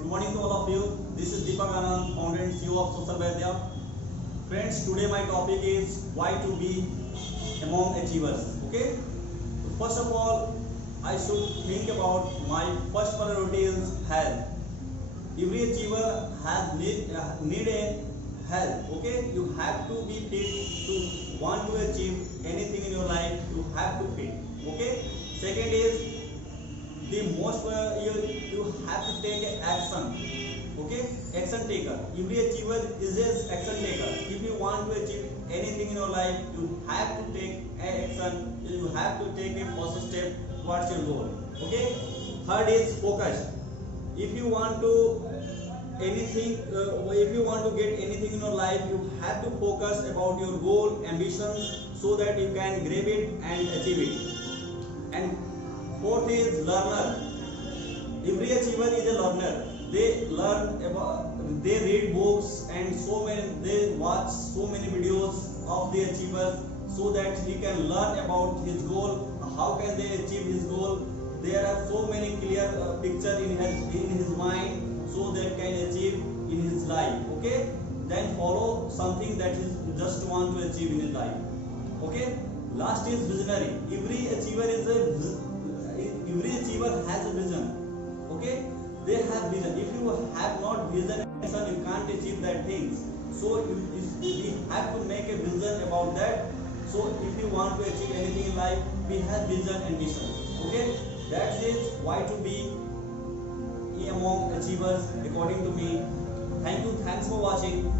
good morning to all of you. This is Deepak Anand, founder and CEO of Social Vaidya. Friends, today my topic is why to be among achievers. Okay. So first of all, I should think about my first priority is health. Every achiever has need a health. Okay, you have to be fit to want to achieve anything in your life. You have to fit. Okay. Second is the most you have to take action. Okay, action taker. Every achiever is an action taker. If you want to achieve anything in your life, you have to take action. You have to take a first step towards your goal. Okay. Third is focus. If you want to if you want to get anything in your life, you have to focus about your goal, ambitions, so that you can grab it and achieve it. And fourth is learner. Every achiever is a learner. They learn about, they read books and they watch so many videos of the achiever, so that he can learn about his goal. How can they achieve his goal? There are so many clear picture in his mind, so they can achieve in his life. Okay, then follow something that is just want to achieve in his life. Okay, last is visionary. Every achiever has a vision. Okay, they have vision. If you have not vision, you can't achieve that things. So we have to make a vision about that. So if you want to achieve anything in life, we have vision and mission. Okay, that is why to be among achievers according to me. Thanks for watching.